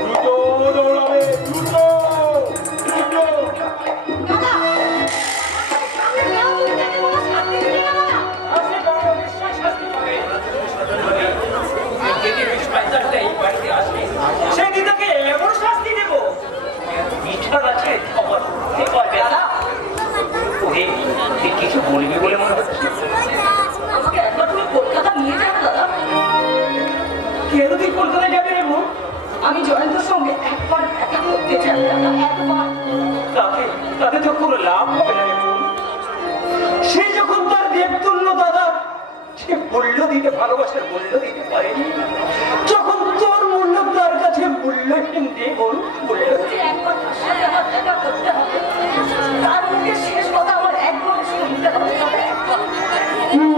দ্রুত মূল্য দিতে, ভালোবাসার মূল্য দিতে পারেনি, যখন তোর মূল্য তার কাছে মূল্যহীন দিয়ে বল মূল্য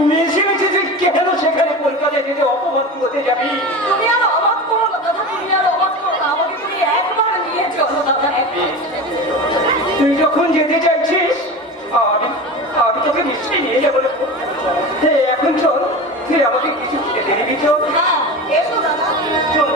মিশে মিশে তুই কেন সেখানে কলকাতায় যেতে অপমান করতে যাবি? তুমি আর অবাক করো না দাদা, তুমি আর অবাক করো না, আমাকে তুমি একবার নিয়ে চলো দাদা। তুই যখন যেতে চাইছিস আমি তোকে নিশ্চয়ই নিয়ে যাবো। এখন চল, তুই আমাকে কিছু খেতে দিবি। চল। হ্যাঁ এসো দাদা, চল।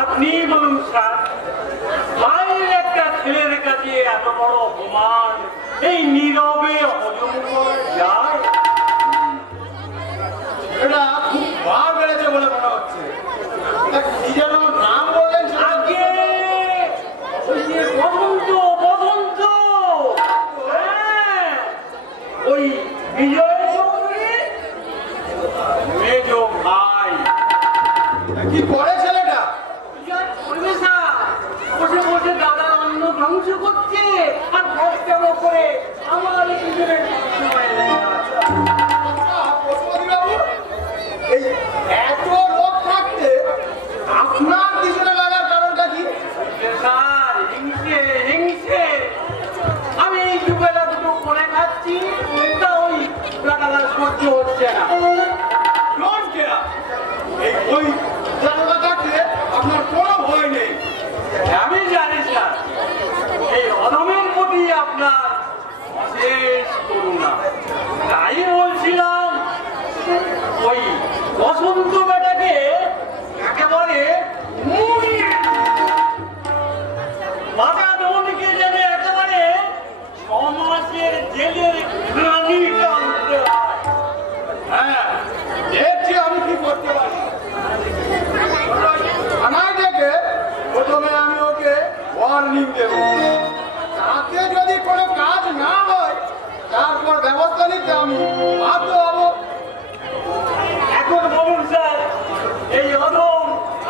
আপনি বলুন স্যার, বাইরের একটা ছেলের কাছে এত বড় অপমান এই নীরবে হজম করা যায়? এটা খুব ভাব বেড়েছে বলে মনে হচ্ছে। কি যেন নাম বললেন? আগে ওই যে বসন্ত, বসন্ত, হ্যাঁ, ওই বিজয় চৌধুরী মেজ ভাই। কি করে ছেলেটা? বসে বসে দাদার অন্ন ধ্বংস করছে আর ভক্তম করে আমার পিছনে পশুপতিবাবু, এই এত লোক থাকতে আপনার পিছনে লাগার কারণটা কি? স্যার হিংসে, হিংসে। আমি এই দুবেলা দুটো করে খাচ্ছি, তা ওই টাকা সহ্য হচ্ছে না। কোন কেনা? এই ওই জায়গা থাকতে আপনার কোনো ভয় নেই। আমি জানি স্যার, এই অধমের প্রতি আপনার অশেষ করুণা। তাই বলছিলাম ওই বসন্ত বেটাকে একেবারে বাধা দৌড়কে যেন একেবারে 6 মাসের জেলের ঘানি টানতে হয়। হ্যাঁ, দেখছি আমি কি করতে পারি। থানায় ডেকে প্রথমে আমি ওকে ওয়ার্নিং দেব, তাতে যদি কোনো কাজ না হয় তারপর ব্যবস্থা নিতে আমি বাধ্য হব। এখন বলুন স্যার, এই অধম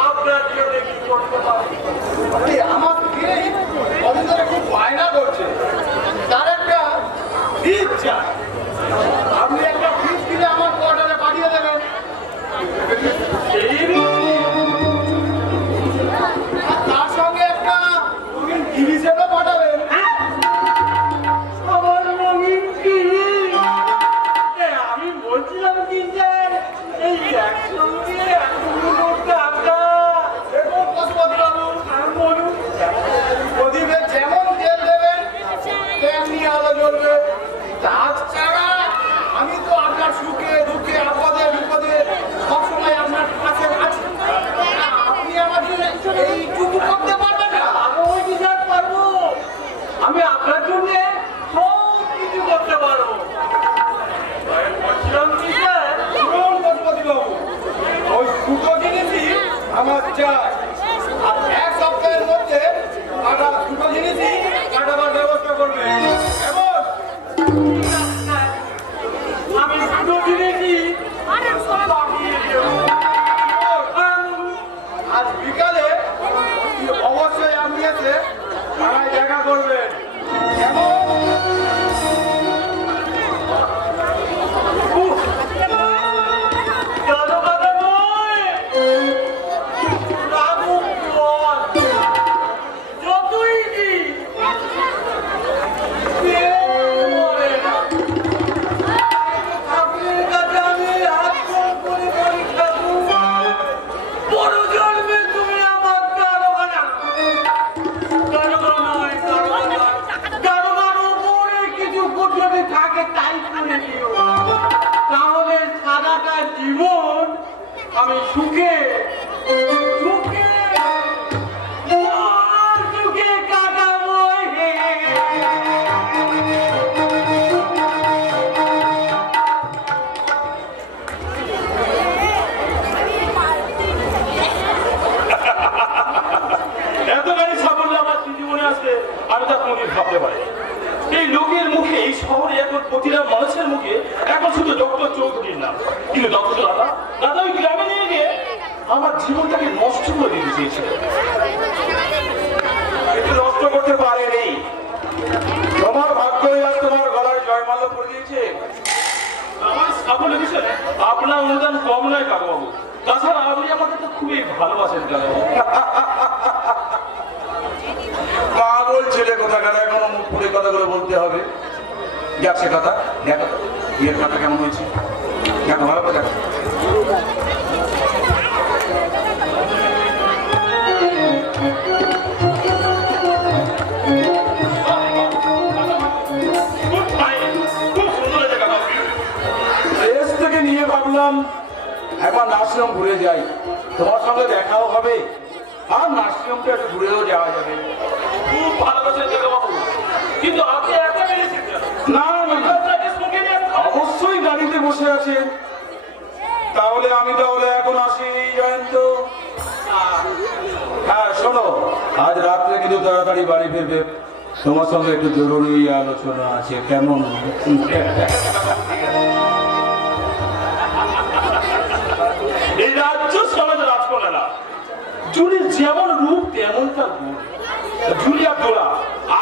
আপনার জন্য কি করতে পারে? আমার স্ত্রী কদিন ধরে খুব বায়না করছে, তার একটা ফিজ চাই। আপনি একটা ফিজ কিনে আমার কোয়ার্টারে পাঠিয়ে দেবেন। আর তার সঙ্গে একটা ডিভিশনও পাঠাবেন। আমার রঙিন কি? আমি বলছিলাম কি স্যার, এই একসঙ্গে এতগুলো টাকা। দেখুন পশুপতিবাবু, বলুন। প্রদীপে যেমন তেল দেবেন তেমনি আলো জ্বলবে। তাছাড়া আমি তো আপনার সুখে দুঃখে আপদে বিপদে সবসময় আপনার কাছে আছি। আপনি আমার জন্য এইটুকু করতে পারবেন না? আমি কি স্যার পারবো? আমি আপনার জন্য সব কিছু করতে পারবো। বলছিলাম কি স্যার, শুনুন পশুপতিবাবু, ওই দুটো জিনিসই আমার চাই। আর 1 সপ্তাহের মধ্যে দুটো জিনিসই কাটাবার ব্যবস্থা করবেন। এবং আমি দুটো জিনিসই পাঠিয়ে দেবো। আজ বিকালে অবশ্যই আপনি এসে থানায় দেখা করবেন। কেমন? কালো কথা নয়, রাঘব পথ। যতই দিই, কেউ মরে না। ঠাকুরের কাছে আমি হাত জোড় করে পরীক্ষা করব, বড় জন্মে তুমি আমার দারোগা না। দারোগা নয়, দারোগা নয়। দারোগার উপরে কিছু যদি থাকে তাই করে দিও, তাহলে সারাটা জীবন আমি সুখে সুখে সুখে কাটাবো। এতখানি সাফল্য আমার জীবনে আসবে আমি তা কোনদিন ভাবতে পারি। এই লোকের মুখে, এই শহরে এখন প্রতিটা মানুষের মুখে এখন শুধু ডক্টর চৌধুরীর নাম। কিন্তু ডক্টর দাদা ওই গ্রামে নিয়ে গিয়ে আমার জীবনটাকে নষ্ট করে দিতে চেয়েছিল, কিন্তু নষ্ট করতে পারেনি। তোমার ভাগ্যই আজ তোমার গলায় জয়মাল্য করে দিয়েছে। আমার সাফল্য বিষয়ে আপনার অনুদান কম নয় কাকুবাবু। তাছাড়া আপনি আমাকে তো খুবই ভালোবাসেন কাকুবাবু। পাগল ছেলে কোথাকার, এখনো মুখ পুড়ে কথাগুলো বলতে হবে। যাচ্ছে কথা, দেখো বিয়ের কথা কেমন হয়েছে, দেখো ভালো করে দেখো। নিয়ে ভাবলাম একবার নার্সিংহোম ঘুরে যাই, তোমার সঙ্গে দেখাও হবে আর নার্সিংহোমটা একটু ঘুরেও যাওয়া যাবে। খুব ভালোবাসেন বাবু, কিন্তু আপনি একা বেরিয়েছেন না? অবশ্যই গাড়িতে বসে আছেন। তাহলে এখন আসি জয়ন্ত। হ্যাঁ শোনো, আজ রাত্রে কিন্তু তাড়াতাড়ি বাড়ি ফিরবে, তোমার সঙ্গে একটু জরুরি আলোচনা আছে। কেমন? এই রাজ্য সমাজ রাজকন্যা জুলির যেমন রূপ তেমন তার গুণ। জুলিয়া তোলা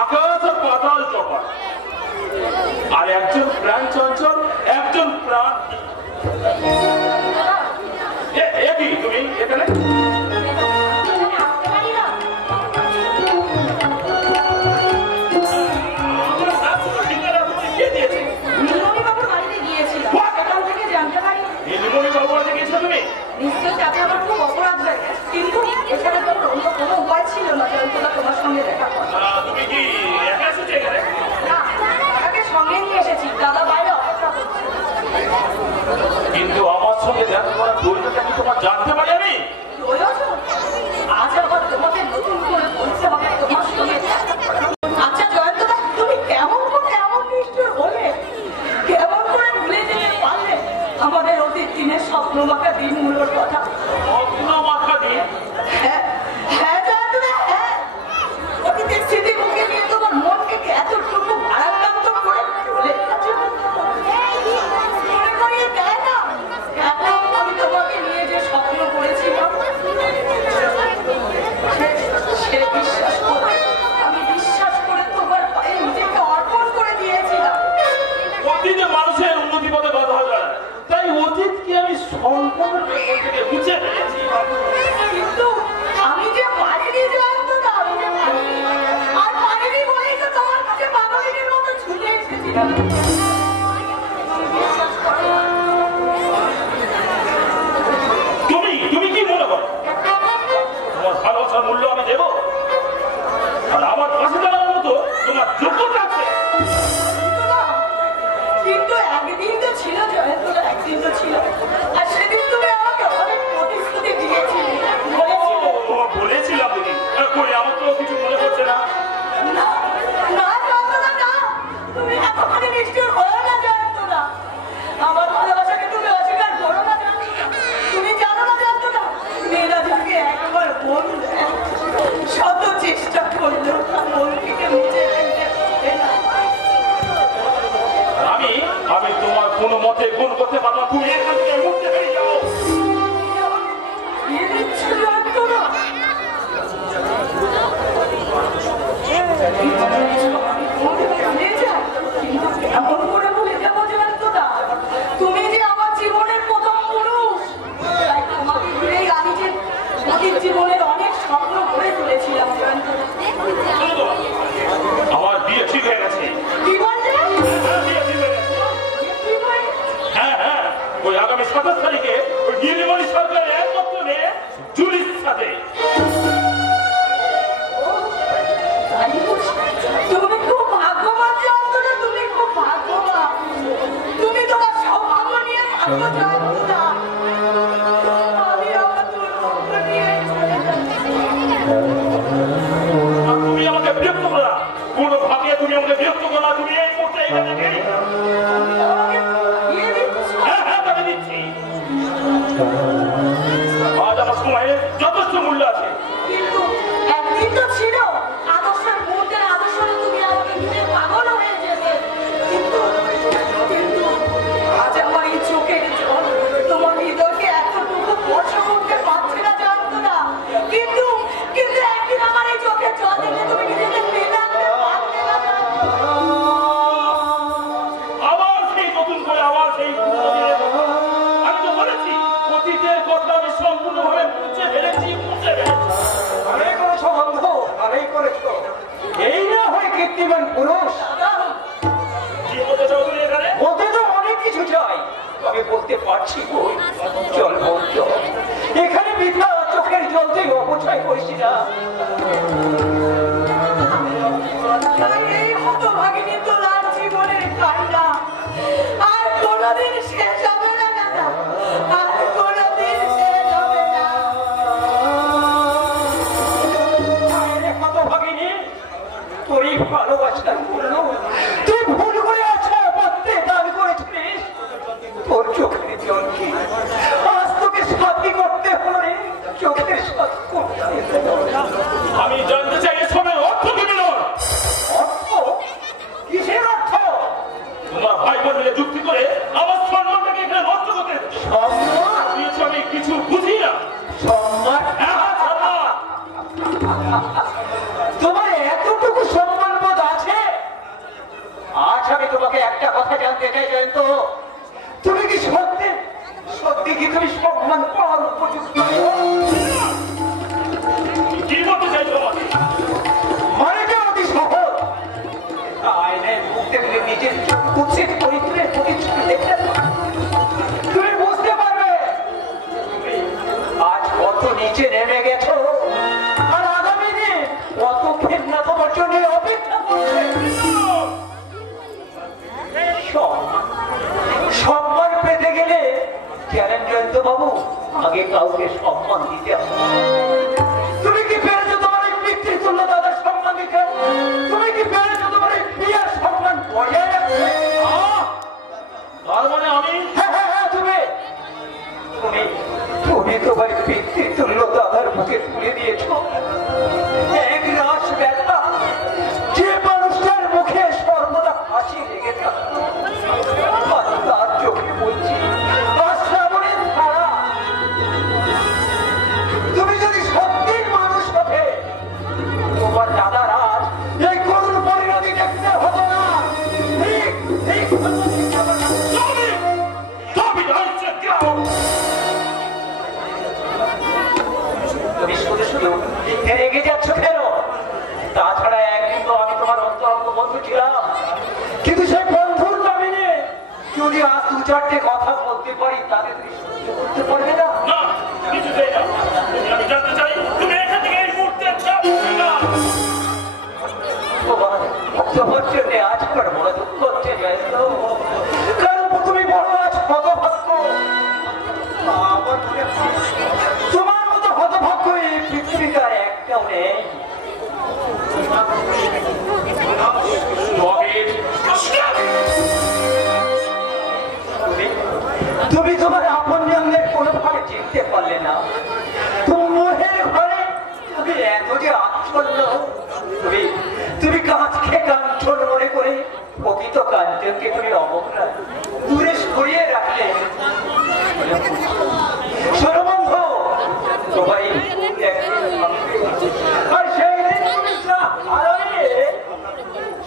আকাশ আর পাতাল চপা, আর একজন প্রাণ চঞ্চল, একজন প্রাণ। কি তুমি এখানে? নিশ্চয়ই তাতে আমার খুব অপরাধ হয়ে গেছে, কিন্তু এখানে তো অন্য কোনো উপায় ছিল না জয়ন্তদা তোমার সঙ্গে দেখা করা। তুমি কি একা এসেছো এখানে? না, তাকে সঙ্গে নিয়ে এসেছি, দাদা বাইরে অপেক্ষা করছে। কিন্তু আমার সঙ্গে দেখা করার প্রয়োজনটা কি তোমার জানতে পারি আমি? প্রয়োজন? আজ আবার তোমাকে নতুন করে বলছে হবে তোমার সঙ্গে দেখা করা। আচ্ছা জয়ন্তদা, তুমি কেমন করে এমন নিষ্ঠুর হলে? কেমন করে ভুলে যেতে পারলে আমাদের অতীত দিনের স্বপ্ন মাখা দিনগুলোর কথা? স্বপ্ন মাখা দিন? হ্যাঁ হ্যাঁ জয়ন্তদা, হ্যাঁ। অতীতের স্মৃতি মুখে নিয়ে তোমার মনকে এতটুকু ভারাক্রান্ত করে চলে গেছে। মনে করিয়ে দেয় না এখন আমি তোমাকে নিয়ে যে স্বপ্ন করেছিলাম, সে বিশ্বাস করে, আমি বিশ্বাস করে তোমার পায়ে নিজেকে অর্পণ করে দিয়েছিলাম। অতীতে মানুষের উন্নতি পথে বাধা যায়, তাই অতীতকে আমি সম্পূর্ণ থেকে মুছে ফেলেছি। কিন্তু আমি যে পারিনি জয়ন্তদা, আমি যে পারিনি, আর পারিনি বলেই তো তোমার কাছে পাগলিনীর মতো ছুটে এসেছিলাম। বিশ্বাস করো, তুমি কি মনে করো তোমার ভালোবাসার মূল্য আমি দেবো? আর আমার পাশে দাঁড়ানোর মতো তোমার যোগ্যতা আছে? কিন্তু একদিন তো ছিল জয়ন্তদা, একদিন তো ছিল। আর সেদিন তুমি আমাকে অনেক প্রতিশ্রুতি দিয়েছিলে, বলেছিলে। বলেছিলাম বুঝি, কই আমার তো কিছু মনে পড়ছে না। না না জয়ন্তদা, না, তুমি এতখানি নিষ্ঠুর হও না জয়ন্তদা। আমার ভালোবাসাকে তুমি অস্বীকার করো না জয়ন্তদা। তুমি জানো না জয়ন্তদা, মেয়েরা যাকে একবার মন দেয়, শত চেষ্টা করলেও তার মন থেকে মুছে ফেলতে পারে না। আমি তোমার কোনো মতে গুণ করতে পারবো না। তুমি এখান থেকে মুক্তি হয়ে যাও। বিয়ে দিচ্ছ জয়ন্তদা? কিন্তু কেমন করে ভুলে যাবো জয়ন্তদা? তুমি যে আমার জীবনের প্রথম পুরুষ, তাই তোমাকে ঘিরেই আমি যে অতীত জীবনের অনেক স্বপ্ন করে তুলেছিলাম জয়ন্তদা। আমার বিয়ে ঠিক হয়ে গেছে। কি বললে? বিয়ে ঠিক হয়ে গেছে। কি বললে? হ্যাঁ হ্যাঁ, ওই আগামী 27 তারিখে ওই নীলমণি সরকারের একমাত্র মেয়ে জুলির সাথে। তাই বুঝি? তুমি খুব ভাগ্যবান জয়ন্তদা, তুমি খুব ভাগ্যবান। তুমি তোমার সৌভাগ্য নিয়ে থাকো জয়ন্তদা। আমি আমার দুর্ভাগ্য নিয়ে চলে যাচ্ছি। আর তুমি আমাকে বিরক্ত করো না, কোনো ভাবে তুমি আমাকে বিরক্ত করো না। তুমি এই মুহূর্তে এখানে নেই। তুমি আমাকে বিয়ে দিচ্ছ? হ্যাঁ হ্যাঁ, আমি দিচ্ছি। আজ আমার সময়ে যথেষ্ট মূল্য আছে। কিন্তু একদিন তো ছিল আদর্শের মুহূর্তের আদর্শে তুমি আমাকে ঘিরে পাগল হয়ে যেতে। কিন্তু আজ আমার এই চোখের জল তোমার হৃদয়কে এতটুকু স্পর্শ করতে পারছে কীর্তিমান পুরুষ। কি করতে চাও তুমি এখানে? বলতে তো অনেক কিছু চাই, তবে বলতে পারছি কই। চল বোন চল, এখানে বৃথা চোখের জল তুই অপচয় করিস না। এই হতভাগিনী তোলার জীবনের কান্না আর কোনোদিন শেষ হবে না দাদা, আর কোনোদিন শেষ হবে না। হতভাগিনী, তোর এই ভালোবাসার মূল্য তুই ভুল করে আছা পাত্রে দান করেছিস। তোর চোখের জল কি আজ তোকে সাথী করতে হলো রে? চোখের সাথী করতে হলো। আমি জানতে চাই এসবের অর্থ কি মিলন? অর্থ? কিসের অর্থ? তোমার ভাই বোন মিলে যুক্তি করে আমার সম্মানটাকে এখানে নষ্ট করতে সম্মান? দিয়েছো, আমি কিছু বুঝি না। সম্মান? হ্যাঁ, সম্মান। তোমার এতটুকু সম্মান বোধ আছে? আজ আমি তোমাকে একটা কথা জানতে চাই জয়ন্ত, তুমি কি সত্যি সত্যি কি তুমি সম্মান পাওয়ার উপযুক্ত? কি বলতে চাইছো আমাকে? মানে যে অতি সহজ, আয়নায় মুখ দেখলে নিজের কুৎসিত চরিত্রের প্রতিচ্ছবি দেখলে তুমি বুঝতে পারবে তুমি আজ কত নিচে নেমে গেছো, আর আগামী দিন কত ঘেন্না তোমার জন্য অপেক্ষা করছে। সম্মান, সম্মান পেতে গেলে জানেন জয়ন্ত বাবু, আগে কাউকে সম্মান দিতে হবে। তুমি কি পেরেছো তোমার এই পিতৃতুল্য দাদার সম্মান দিতে? তুমি কি পেরেছো তোমার এই বিয়ের সম্মান বজায় রাখতে? তার মানে আমি হ্যাঁ হ্যাঁ হ্যাঁ, তুমি তুমি তুমি তোমার পিতৃতুল্য দাদার মুখে তুলে দিয়েছো এক রাস ব্যথা, যে মানুষটার মুখে সর্বদা হাসি লেগে থাকতো, আর তার চোখে বলছি আর শ্রাবণের ধারা। তুমি যদি সত্যিই মানুষ হতে, তোমার দাদার আজ এই করুণ পরিণতি দেখতে হতো না। ঠিক ঠিক তুমি শুধু শুধু রেগে যাচ্ছ কেন? তাছাড়া একদিন তো আমি তোমার অন্তরঙ্গ বন্ধু ছিলাম, কিন্তু সেই বন্ধুর নামে যদি আজ দু চারটে কথা বলতে পারি তাদের তুমি সহ্য করতে পারবে না? না, কিছুতেই না। আমি জানতে চাই তুমি এখান থেকে এই মুহূর্তে যাবে না। তোমার জন্য আজ আমার বড় দুঃখ হচ্ছে জয়ন্ত, কারণ তুমি বড় আজ হতভাগ্য। আমার মনে হয় তোমার মতো হতভাগ্য এই পৃথিবীতে আর একটাও নেই। তুমি তোমার আপন জনদের কোনোভাবে চিনতে পারলে না। তোমার মোহের ঘরে তুমি এত যে আচ্ছন্ন, তুমি তুমি কাঁচকে কাঞ্চন মনে করে প্রকৃত কাঞ্চনকে তুমি অবজ্ঞা দূরে সরিয়ে রাখলে। শোনো বন্ধু, সবাই আর সেই দিন তুমি যা হারালে,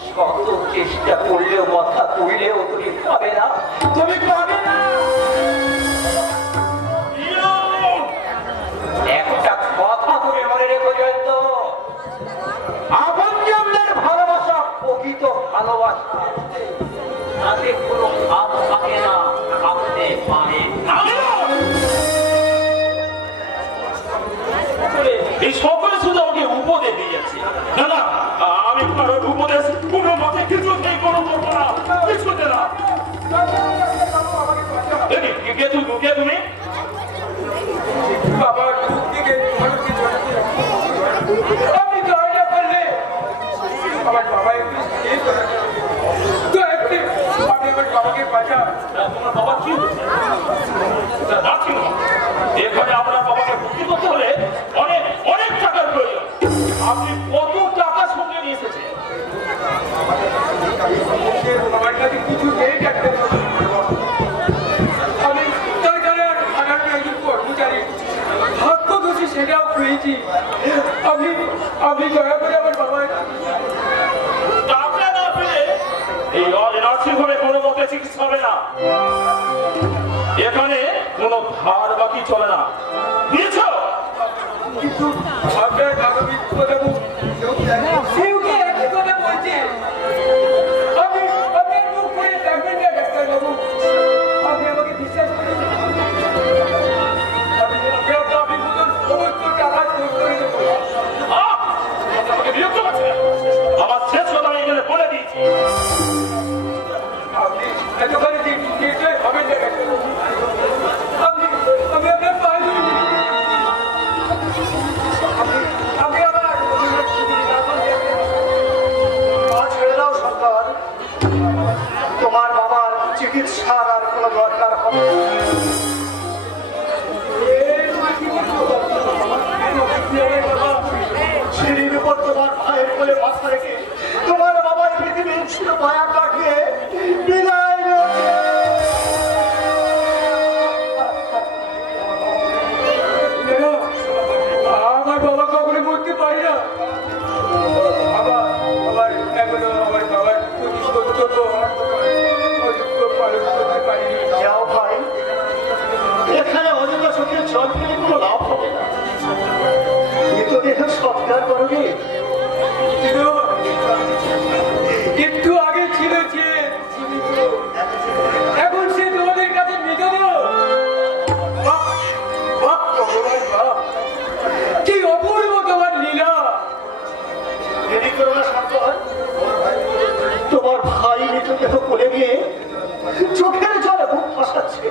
শত চেষ্টা করলেও মাথা তুললেও তুমি পাবে না, তুমি পাবে না। একটা কথা তুমি মনে রেখো জয়ন্ত, আপনজনদের ভালোবাসা প্রকৃত ভালোবাসা, তাতে কোনো ভাব থাকে না, থাকতে পারে না। এই সকলে শুধু আমাকে উপদেশ দিয়ে যাচ্ছে। না না, আমি কারোর উপদেশ কোনো মতে কিছুতেই কোনো করবো না, কিছুতে না। কে তুমি? বাবার দিকে আমি জয় না করলে আমার বাবা একটু তো একটু আমি আমার বাবাকে বাঁচা। তোমার বাবা কি এখানে আপনার বাবাকে ভর্তি করতে হলে অনেক অনেক টাকার প্রয়োজন। আপনি কত টাকা সঙ্গে নিয়ে এসেছেন? আমার কাছে কিছু নেই ডাক্তার, আমি সরকারের থানার একজন কর্মচারী, ভাগ্য দোষী সেটাও পেয়েছি। আপনি দয়া করে আমার বাবার টাকা না পেলে এই নার্সিংহোমে কোনো মতে চিকিৎসা হবে না। এখানে কোনো ধার বাকি চলে না, বুঝেছ? কিন্তু আপনার আগামী কথা একই কথা বলছে। আপনি এতখানি নিশ্চয় হবে না। আমি আপনার পায়ে ধরে আমি আবার ছেড়ে দাও সন্তান, তোমার বাবার চিকিৎসার আর কোনো দরকার হবে না। সিঁড়ির উপর তোমার ভাইয়ের কোলে মাথা রেখে তোমার বাবার পৃথিবীর ছিল মায়া কাটিয়ে বিদায় নিয়েছে। আমার বাবা কখনো মরতে পারি না। আমার এখনো আমার বাবার কর্তব্য পালন করতে পারিনি। যাও ভাই, এখানে অযথা চোখের জল ফেলে কোনো লাভ হবে না। মৃতদেহ সৎকার করবে। একটু আগে ছিল যে এখন সে তোমাদের কাছে মৃতদেহ। কি অপূর্ব তোমার লীলা। দেরি করো না সন্তান, তোমার ভাই মৃতদেহ কোলে নিয়ে চোখের জলে বুক ভাসাচ্ছে।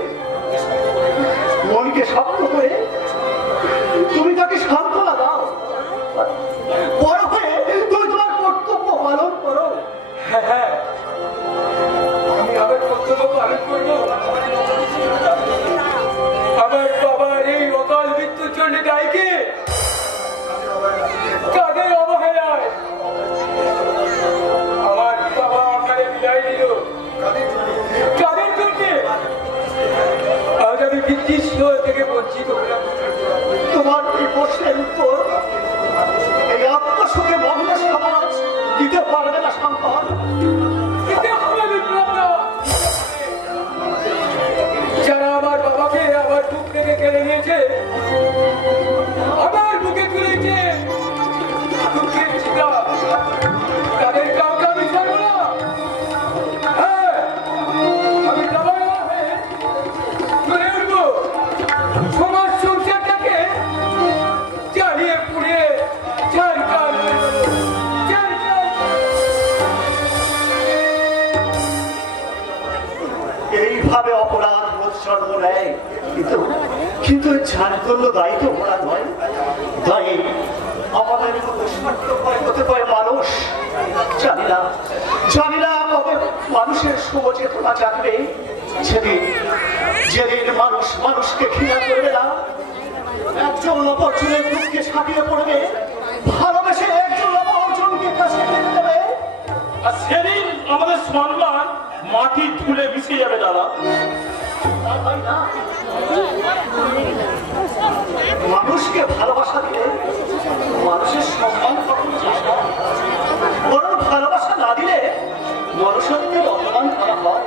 মনকে শক্ত করে তুমি তাকে সান্ত্বনা দাও। বড় হয়ে তুমি তোমার কর্তব্য পালন করো। হ্যাঁ, আমি আমার কর্তব্য পালন করবো। আমার বাবার এই অকাল মৃত্যুর জন্য দায়ী কে? কাদের অবহেলায় আমার বাবা আমাকে বিদায় দিল? কাদের জন্য আজ আমি ব্রিটিশ থেকে বঞ্চিত হলাম? তোমার এই প্রশ্নের উত্তর এই আত্মসুখে মগ্ন সমাজ দিতে পারবে না সন্তান। যারা আমার বাবাকে আমার বুক থেকে কেড়ে নিয়েছে, আমার বুকে তুলেছে দুঃখের চিতা, তাদের কাউকে আমি ছাড়বো না। হ্যাঁ, আমি দাবার হয়ে চলে উঠবো। সমাজ সংসারটাকে জ্বালিয়ে পুড়িয়ে ছাড়কার করে দেবো। এইভাবে অপরাধ বোধ জন্ম নেয়, কিন্তু যার জন্য দায়ী তো ওরা নয়। দায়ী আমাদের মতো স্বার্থপর হতে পারে মানুষ। জানি না কবে মানুষের শুভ চেতনা জাগবে। যেদিন মানুষ মানুষকে ঘৃণা করবে না, একজন অপরজনের দুঃখে ছাপিয়ে পড়বে, ভালোবেসে একজন অপরজনকে কাছে টেনে দেবে। আর সেদিন আমাদের সম্মান মাটির ধুলে মিশে যাবে দাদা। মানুষকে ভালোবাসা দিলে মানুষের সম্মান কখনো যায় না, বরং ভালোবাসা না দিলে মনুষ্যত্বের অপমান করা হয়।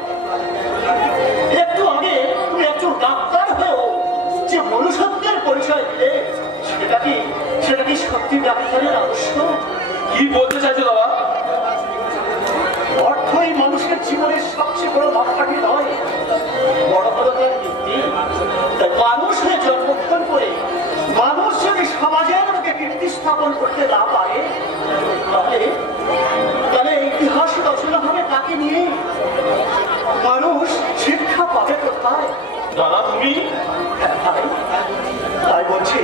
একটু আগে তুমি একজন ডাক্তার হয়েও যে মনুষ্যত্বের পরিচয় দিলে, সেটা কি সত্যি ডাক্তারের আদর্শ? কি বলতে চাইছো দাদা? অর্থই মানুষের জীবনের সবচেয়ে বড় মাপকাঠি নয়, বড় বড় তার ভিত্তি। তাই মানুষ হয়ে জন্মগ্রহণ করে মানুষ যদি সমাজের মধ্যে কীর্তি স্থাপন করতে না পারে, তাহলে ইতিহাস রচনা হবে তাকে নিয়ে। মানুষ শিক্ষা পাবে কোথায়? দাদা তুমি তাই বলছি,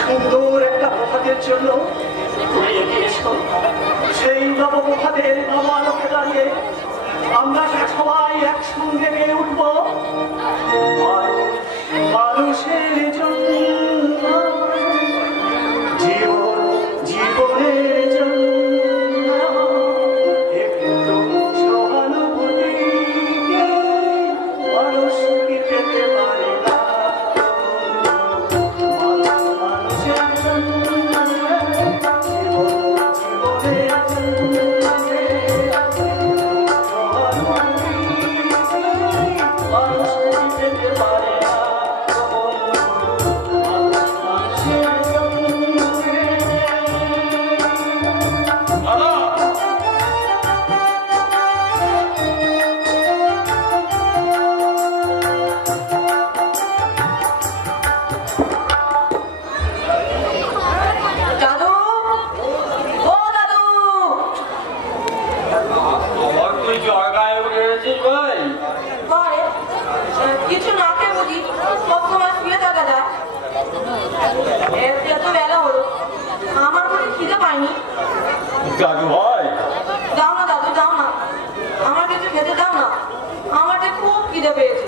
সুন্দর একটা প্রভাতের জন্য তুমি এগিয়ে এসো। সেই নবপ্রভাতের নবালোকে দাঁড়িয়ে আমরা সবাই একসঙ্গে গিয়ে উঠবো। মানুষের জন্য, জীবনের জন্য একটু সহানুভূতি মানুষ কি পেতে পারে না। মানুষের জন্য, জীবনের জন্য মানুষ কি পেতে পারে কিছু না খেয়ে বুঝি সবসময় শুয়ে থাকা যায়? এত বেলা হলো, আমার কোনো খিদে পাইনি। দাদু ভাই, যাও না দাদু, যাও না, আমার কিছু খেতে দাও না, আমার যে খুব খিদে পেয়েছে।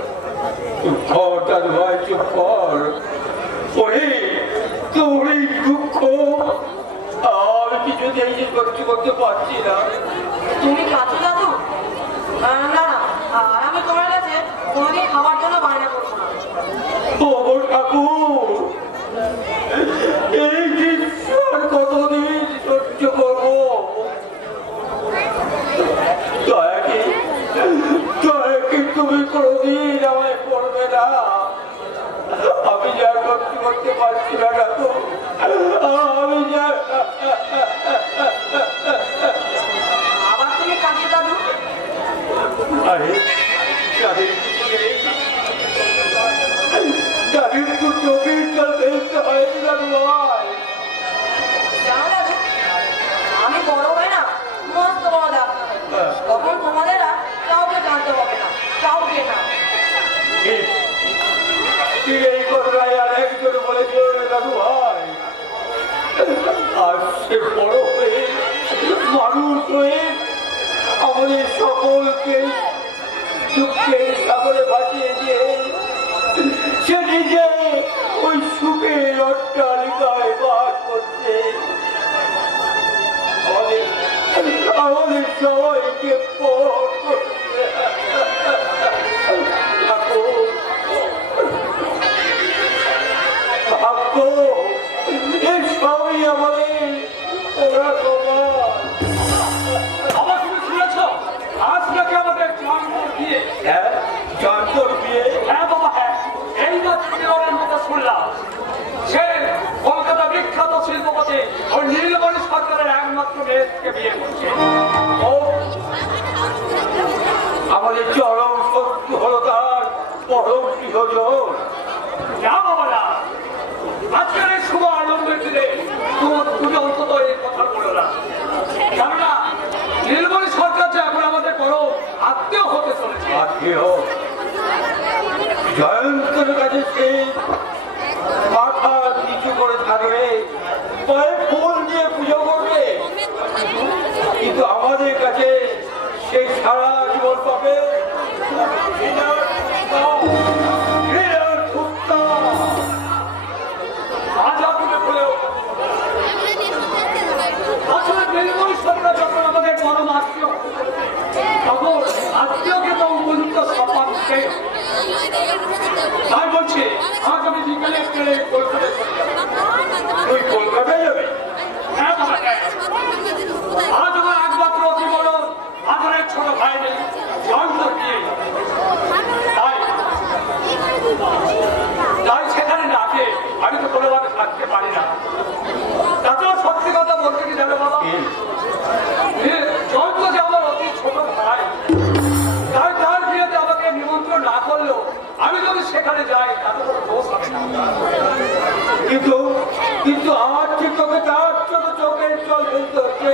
চুপ কর দাদু ভাই, চুপ কর। ওরে তোর এই দুঃখ আমি কিছুতেই সহ্য করতে পারছি না। তুমি খাচ্ছো দাদু? না না, আর আমি তোমার কাছে কোনোদিন খাবার জন্য বায়না করবো না। ও ঠাকুর, এই দৃশ্যর কতদিন সহ্য করবো? দয়াকে তুমি কোনোদিন আমায় করবে না। আমি যা সহ্য করতে পারছি না ঠাকুর, আমি যা। আবার তুমি কাঁদছো দাদু? আরে তাদের কিছু নেই, তাদের তো চোখের জল ফেলতে হয়নি দাদু ভাই। জানো দাদু, আমি বড় হয়ে না মস্ত বড় ডাক্তার হই। তখন তোমাদের আর কাউকে জানতে হবে না, কাউকে না। তুই এই কথাটাই আর একজন বলেছিল দাদু ভাই। আর সে বড় হয়ে মানুষ হয়ে আমাদের সকলকে দুঃখের সাগরে ভাসিয়ে দিয়ে সে নিজে ওই সুখের অট্টালিকায় বাস করছে। আমাদের সবাইকে পর করছে। ভাগ্য এই সবই আমাদের ওরা তোমার। আবার তুমি শুনেছ আজ নাকি আমাদের জন্মর বিয়ে? হ্যাঁ, জন্মর বিয়ে। হ্যাঁ বাবা, হ্যাঁ, এই মাত্র মতো শুনলাম। সে কলকাতা বিখ্যাত শিল্পপতি ওই নীলমণি সরকারের একমাত্র মেয়েকে বিয়ে করছে। ও আমাদের চরম শত্রু হলো তার পরম প্রিয়জন। যা বাবা না, আজকের এই শুভ আনন্দের দিনে তুমি অন্তত এই কথা বলো না। জানো না, নীলমণি সরকার যে এখন আমাদের বড় আত্মীয় হতে চলেছে। আত্মীয় জয়ন্তের কাছে সে মাথা নিচু করে থাকবে, পায়ে ফুল দিয়ে পুজো করবে, কিন্তু আমাদের কাছে সে সারা জীবন পাবে আজ আপনি বলেও আসলে নীলমণি সরকার যখন আমাদের বড় আত্মীয়, তখন আত্মীয়কে তো উপযুক্ত সম্মান দিতে। তাই বলছি আজ আমি বিকেলে ট্রেনে কলকাতায় চলে যাবো। তুই কলকাতায় যাবে? হ্যাঁ বাবা, হ্যাঁ। আজ আমার একমাত্র অতি বড় আদরের ছোট ভাই নেই, জয়ন্ত বিয়ে। তাই সেখানে নাচে আমি তো কোনোভাবে থাকতে পারি না। তাতেও সত্যি কথা বলতে কি জানো বাবা, জয়ন্ত যে আমার অতি ছোট ভাই, তাই তার বিয়েতে আমাকে নিমন্ত্রণ না করলেও আমি যদি সেখানে যাই তাতে কোনো দোষ হবে না। কিন্তু আজ তোকে তার ছোট চোখের জল ফেলতে হচ্ছে।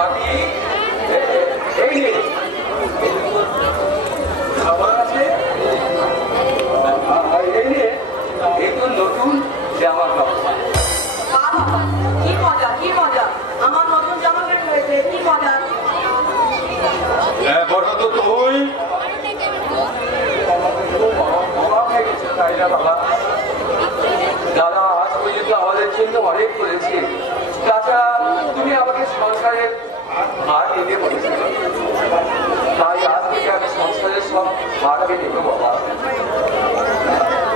বাকি এই নে খাবার আছে, আর এই নে এই তো নতুন জামা কাপড়। বাবা, কি মজা কি মজা, আমার নতুন জামা প্যান্ট হয়েছে, কি মজা। বড় তো তুই বাবা হয়ে গেছে, তাই না বাবা? দাদা আজ পর্যন্ত আমাদের জন্য অনেক করেছে, তাছাড়া তুমি আমাকে সংসারের ভার নিতে বলেছিল, তাই আজ থেকে আমি সংসারের সব ভার আমি নেব বাবা।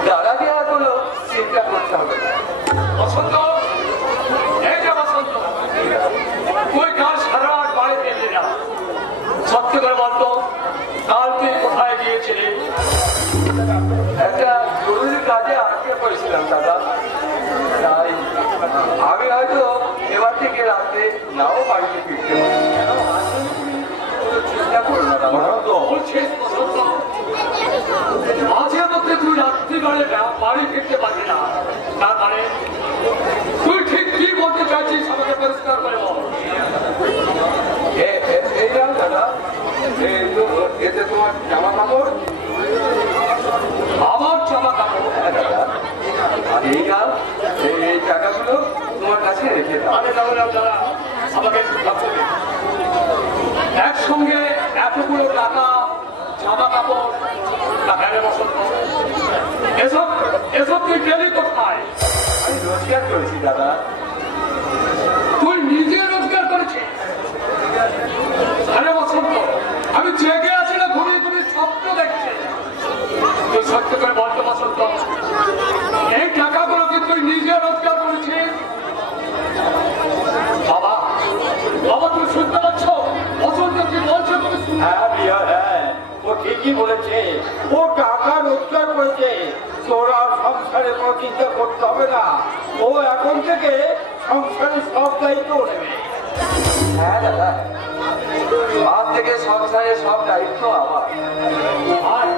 দাদা দেওয়ার কোনো চিন্তা করতে হবে না। বসন্ত, এই যে বসন্ত, তুই কাল সারা রাত বাড়ি ফিরলি না, সত্যি করে বলতো কাল তুই কোথায় গিয়েছিলি? একটা জরুরি কাজে আটকে পড়েছিলাম দাদা, তাই আমি হয়তো এবার থেকে রাত্রে নাও বাড়িতে ফিরতে পারি। চিন্তা করো না দাদা। বলছিস বসন্ত, মাঝে মধ্যে তুই রাত্রিবেলা বাড়ি ফিরতে পারবি না, তার মানে তুই ঠিক কি বলতে চাইছিস আমাকে পরিষ্কার করে বল। এই যাও দাদা, এতে তোমার জামা কাপড়, আমার জামা কাপড় আর এই গাল, এই টাকাগুলো তোমার কাছে রেখে দাও। আরে তাহলে দাদা আমাকে একটু ভাবতে দে। একসঙ্গে এতগুলো টাকা, জামা কাপড়, টাকা রে বসন্ত, এসব এসব তুই পেলি কোথায়? আমি রোজগার করেছি দাদা। তুই নিজে রোজগার করেছিস? আরে বসন্ত, আমি জেগে আছি না ঘুমিয়ে তুমি স্বপ্ন দেখছি? তুই সত্য করে বলতো বসন্ত, এই টাকাগুলো কি তুই নিজে রোজগার করেছিস? বাবা, বাবা তুমি শুনতে পাচ্ছ? বসন্ত কি বলছো তুমি শুনতে? হ্যাঁ বিয়া, হ্যাঁ ও ঠিকই বলেছে, ও টাকা রোজগার করেছে, তোরা সংসারে কোনো চিন্তা করতে হবে না, ও এখন থেকে সংসারের সব দায়িত্ব নেবে। হ্যাঁ দাদা, আজ থেকে সংসারের সব দায়িত্ব আমার। আয়,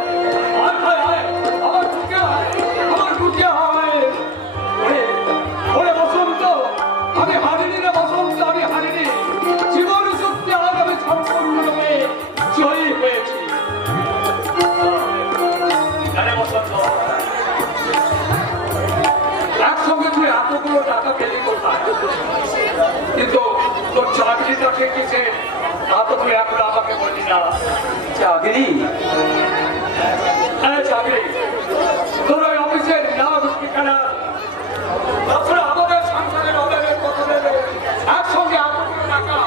আয়, আয়, আয়, আমার বুকে আয়, আমার বুকে আয়। ওরে, ওরে বসন্ত, আমি হারিনি রে বসন্ত, আমি হারিনি। জীবন সত্যি আজ আমি সম্পূর্ণরূপে জয়ী হয়েছি। আরে বসন্ত, একসঙ্গে তুই এতগুলো টাকা পেলি কোথায়? কিন্তু তোর চাকরিটা ঠেকেছে, তা তো তুই এখন আমাকে বললি না। চাকরি? হ্যাঁ চাকরি, তোর ওই অফিসের নাম ঠিকানা, তাছাড়া আমাদের সংসারের অভাবের কথা ভেবে একসঙ্গে এতগুলো টাকা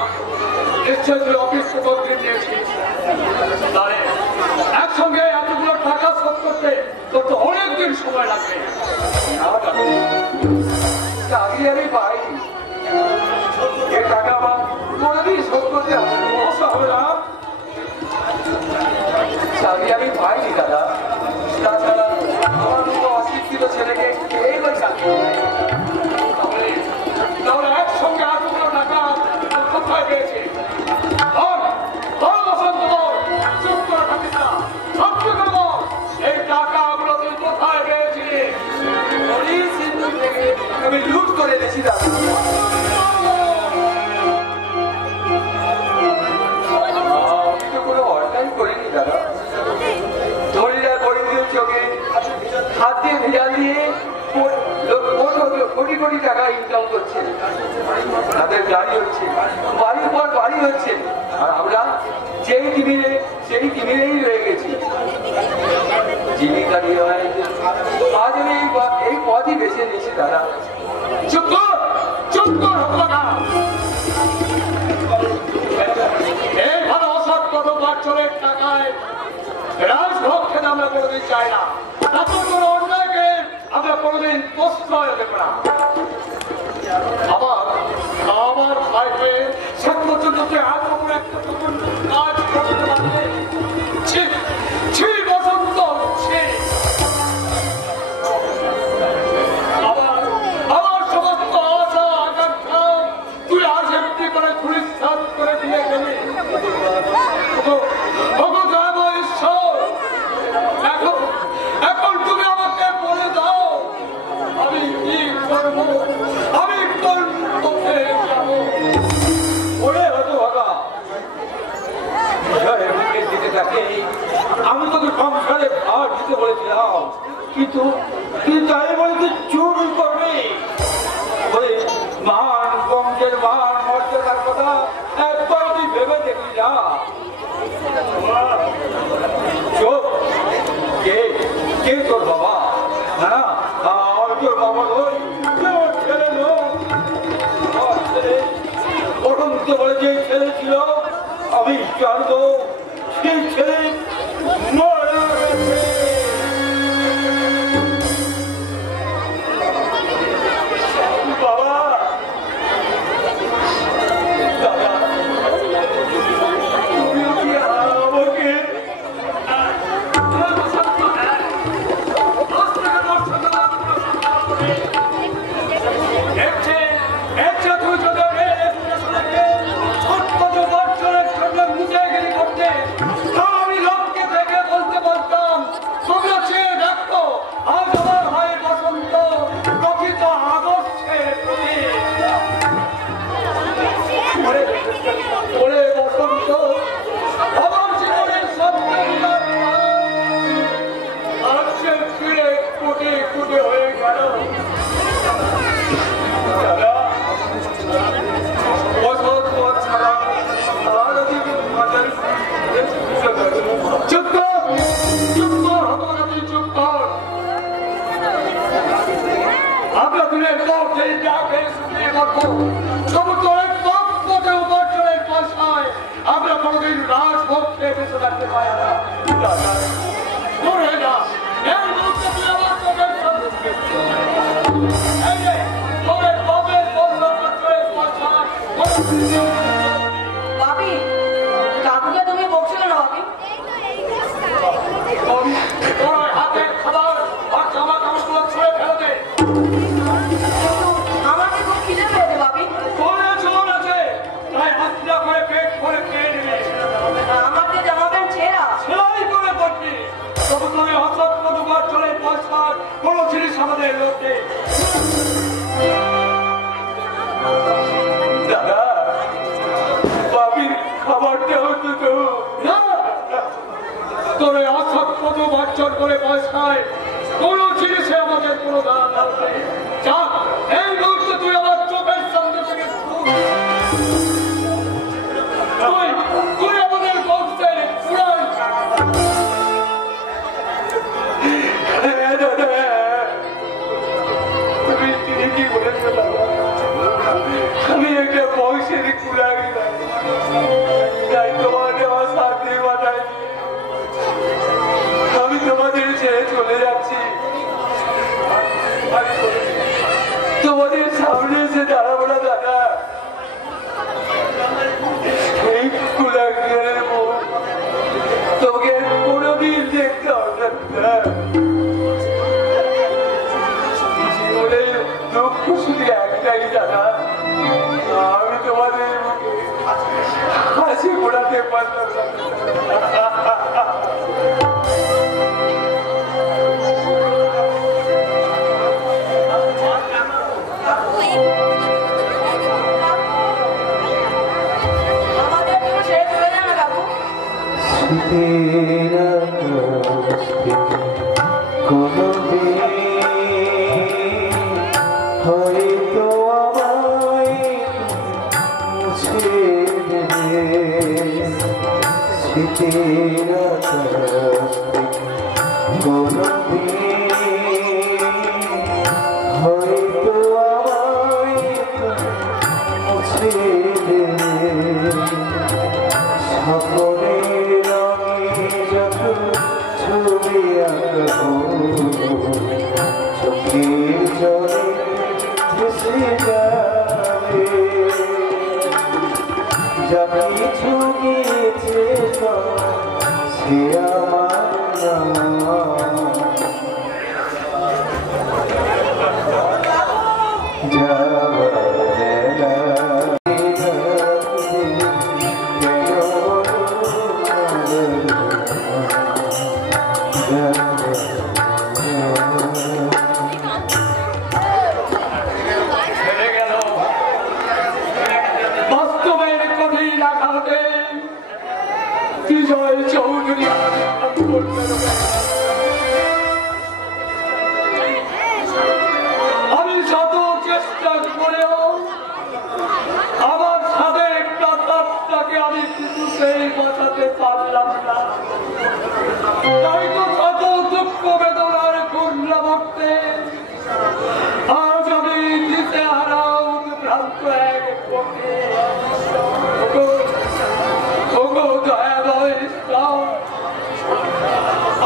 নিশ্চয় তুই অফিস থেকে অগ্রিম নিয়েছিস। তাহলে একসঙ্গে এতগুলো টাকা শোধ করতে তোর তো অনেকদিন সময় লাগবে। না দাদা, চাকরি আমি পাইনি, এ টাকা আমার কোনোদিন শোধ করতে হবে না। চাকরি আমি পাইনি দাদা, তাছাড়া আমার মতো অশিক্ষিত ছেলেকে এই ওই চাকরি দেয়। তাহলে একসঙ্গে এতগুলো টাকা তোর কোথায় পেয়েছিস? বল, বল বসন্ত, বল, চুপ করে থাকিস না, সত্য করে বল, এই টাকাগুলো তুই কোথায় পেয়েছিস? ওই সিন্ধুক থেকে আমি লুট করে এনেছি দাদা। আমি তো কোনো অন্যায় করিনি দাদা। ধনীরা গরিবদের চোখে হাত দিয়ে ভেজাল দিয়ে কোটি কোটি টাকা ইনকাম করছে, তাদের গাড়ি হচ্ছে, বাড়ির পর বাড়ি হচ্ছে, আর আমরা সেই টিভিরেই রয়ে গেছি। জীবিকা নির্বাহের জন্য আজ আমি এই পথই বেছে নিয়েছি দাদা। চুপ কর, চুপ কর, হতভাগা। এইভাবে অসৎ কোনো বাচ্চাদের টাকায় রাজভোগ খেতে আমরা কোনোদিন চাই না, তারপর কোনো অন্যায়কে আমরা কোনোদিন প্রশ্রয় দেব না। আমার ভাই হয়ে শেষ পর্যন্ত তুই এত বড় একটা কাজ করতে পারলে, ছি, ছি বসন্ত, ছি। আমার সমস্ত আশা আকাঙ্ক্ষা তুই আজ এমনি করে ধূলিসাৎ করে দিয়ে গেলি। ঈশ্বর, এখন তুমি আমাকে বলে দাও আমি কি করবো, আমি করবো কিন্তু তাই বলতে চুরি করবে ওই মান বংশের মান মর্যাদার কথা একবার তুই ভেবে দেখলি না চোখ কে তোর বাবা হ্যাঁ আমার তোর বাবা নই তোর ছেলে ছেলে অনন্ত বলে যে ছেলে ছিল আমি জানবো সেই ছেলে মারা গেছে আমরা কোনদিন রাজভোগ খেয়ে বেঁচে থাকতে পারি না বাপি কাকুকে তুমি বকছো কেন বাপি হাতের খাবার আর জামা কাপড় ছুঁড়ে ফেলে দে আমাকে খুব খিদে পেয়েছে বাপি তাই হাতটা করে পেট করে খেয়ে নেবে আমার যে জামা প্যান্ট ছেঁড়া সেলাই করে পড়বি তবু তোর হঠাৎ কতবার চলে পয়সা কোনো জিনিস আমাদের লোক নেই দাদা বাবির খাবারটা হতো তো না তোর হঠাৎ কত বাচ্চার করে পয়সায় কোনো জিনিসে আমাদের কোনো দাম নেই যা এই মুহূর্তে তুই আমার চোখের সামনে থেকে তুই আমাদের বংশের পুরাণ তুমি ঠিকই বলেছ আমি একটা বংশের পুরাণ তাই তোমাকে আমার সাথে বানাই আমি তোমাদের ছেড়ে চলে যাচ্ছি তোমাদের সামনে এসে দাঁড়াবো না দাদা তোমাকে কোনোদিন দেখতে হবে জীবনে দুঃখ শুধু একটাই দাদা আমি তোমাদের হাসি ফোটাতে পারতাম হয়তো আমায় মুছে দেবে স্মৃতির হয়তো আমায় মুছে দেবে সকলের রঙে যত ছবি আঁকবো চোখের জলে ভেসে যাবে যা কিছু গিয়েছে সে আমার বাস্তবের কঠিন আঘাতে বিজয় চৌধুরী পারলাম না। তাই তো শত দুঃখ বেদনার ঘূর্ণা ভক্তে আজ আমি দিতে হারাও ভ্রান্ত এক পথে। ওগো দয়াময় ঈশ্বর,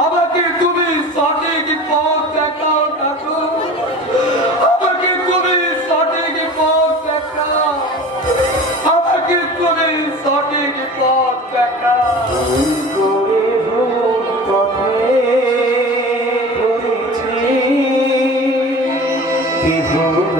আমাকে তুমি সঠিক পথ দেখাও ঠাকুর, আমাকে তুমি সঠিক পথ দেখাও, আমাকে তুমি সঠিক পথ দেখাও। করে ভুল পথে ঘুরেছি, কি ভুল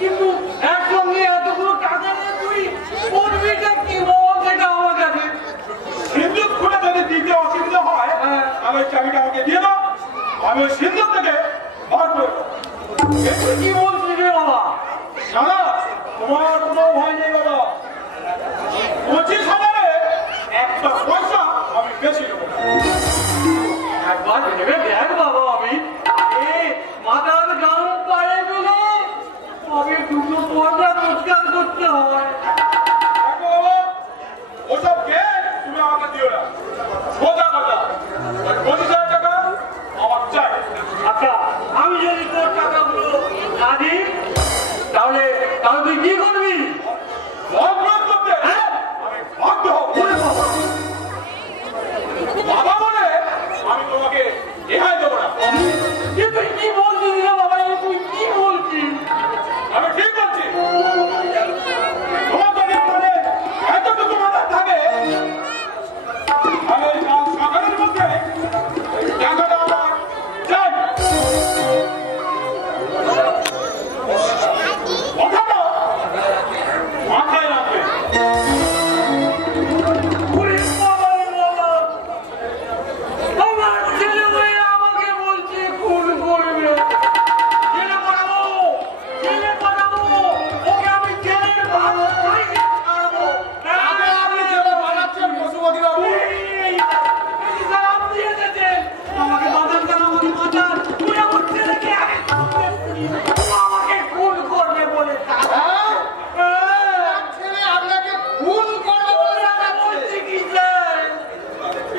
কিন্তু একসঙ্গে এতগুলো টাকা নিয়ে তুই করবিটা কি বল সেটা আমার কাছে। সিন্ধুক খুলে যদি দিতে অসুবিধা হয় আমি চাবিটা আমাকে দিয়ে দাও, আমি সিন্ধুক থেকে বার করে দেবো। কি বলছিস রে বাবা? না না, তোমার কোনো ভয় নেই বাবা। 25,000-এ একটা পয়সা আমি বেশি নেবো না। একবার ভেবে দেখ বাবা, আমি মাথার গান পায়ে গেলে আমি দুটো পয়সা রোজগার করতে হয়। দেখো বাবা, ওসব কে তুমি আমাকে দিও না। সোজা কথা, ওই 25,000 টাকা আমার চাই। আচ্ছা, আমি যদি তোর টাকাগুলো না দিই তাহলে তুই কি করবি? অপরাধ করতে আমি বাধ্য হব। বাবা বলে আমি তোমাকে রেহাই দেবো না। তুই কি বলছিস রে বাবা? তুই কি বলছিস? আমি ঠিক বলছি। তোমার যদি মনে এতটুকু মাথা থাকে তাহলে কাল সকালের মধ্যে ওই টাকাটা আমার চাই। কথাটা মাথায় রাখবে। ওরে বাবা রে বাবা, আমার ছেলে মেয়ে আমাকে বলছে খুন করবে। জেলে পাঠাবো, ওকে আমি জেলের ভাত খাইয়ে ছাড়বো। আগে আপনি যেটা বানাচ্ছেন পশুপতি বাবু, এই সালাম দিয়ে গেছেন আমাকে বাঁচান কেন? আমাকে বাঁচান, তুই আমার ছেলেকে আগে আমাকে খুন করবে বলে। হ্যাঁ? এক ছেলে আপনাকে খুন করবে বলে জানাচ্ছে। বলছি কি স্যার,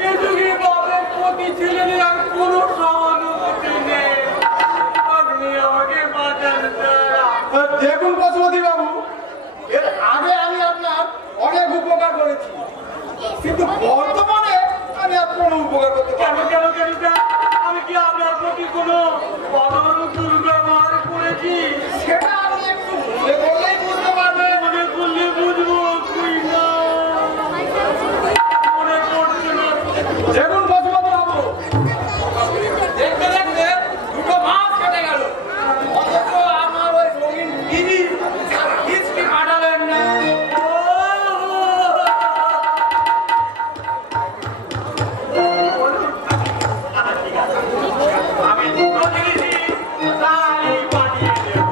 এ যুগে বাপের প্রতি ছেলেদের আর কোনো সহানুভূতি নেই। আপনি আমাকে বাঁচান স্যার। দেখুন পশুপতি বাবু, এর আগে আমি আপনার অনেক উপকার করেছি, কিন্তু বর্তমানে আমি আর কোনো উপকার করতে কেন পারবো না। কেন কেন স্যার? আমি কি আপনার প্রতি কোনো অধর্ম দুর্ব্যবহার করেছি? সেটা আমি একটু মনে করলেই বুঝতে পারবেন। মনে করলে বুঝবো, তুই না মনে করছে না। দেখুন পশুপতি বাবু, দেখতে দেখতে 2 মাস কেটে গেল, অথচ আমার ওই রঙিন গিরি কিছুই পাঠালেন না। আমি দুটো জিনিসই তাই পাঠিয়ে দেব।